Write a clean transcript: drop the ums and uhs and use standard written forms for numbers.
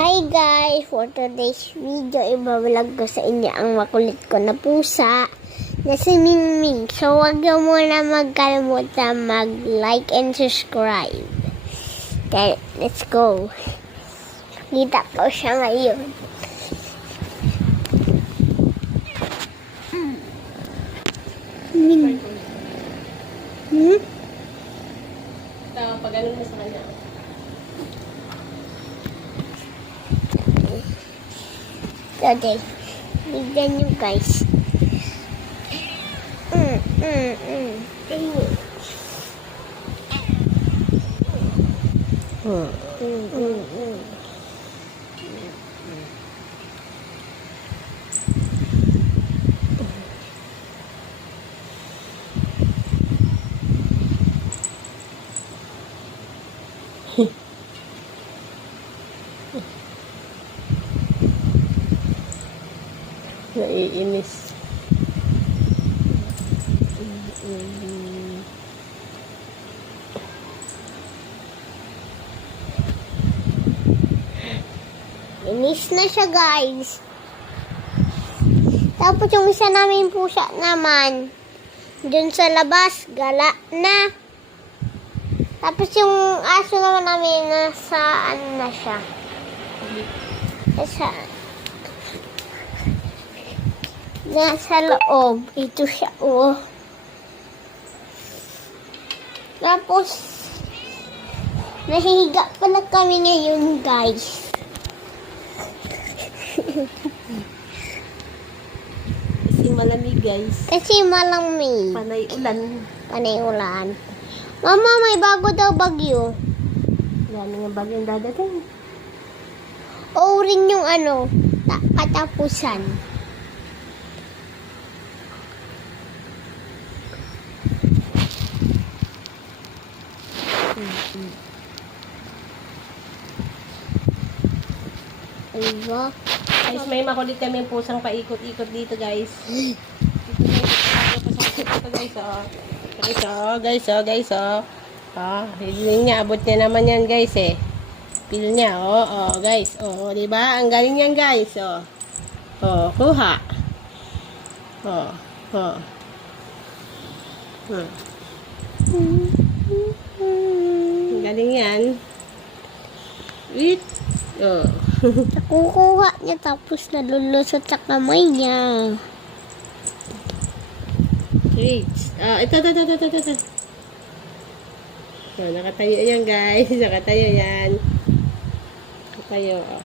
Hi guys! For today's video, ibablog ko sa inyo ang makulit ko na pusa na si Mingming. So, huwag niyo muna magkalimutan mag-like and subscribe. Okay, let's go. Kita ko siya ngayon. Pag ano mo sa kanya. Okay, bigyan nyo guys. Naiinis. Inis na siya guys. Tapos yung isa namin pusa naman, dun sa labas, gala na. Tapos yung aso naman namin, nasaan na siya? Nasa loob. Ito siya, oh. Tapos, nahihiga pala kami ngayon, guys. Kasi malamig guys. Kasi malamig. Panay ulan. Panay ulan. Mama, may bago daw bagyo. Yan nga bagyong dadating. O-ring yung ano, katapusan. Diba? Guys, may makulit kami pusang paikot-ikot dito guys. Dito guys, oh. Guys, oh. Hiling niya, abot niya naman yan guys eh. Pil niya, oh, guys. Oh, di ba? Ang galing yan guys, oh. Oh, kuha. Oh. Ang galing yan. Wait. Oh. Nakukuha niya tapos nalulusot sa kamay niya. Wait. Ito. So, nakatayo yan guys. Nakatayo yan. Nakatayo.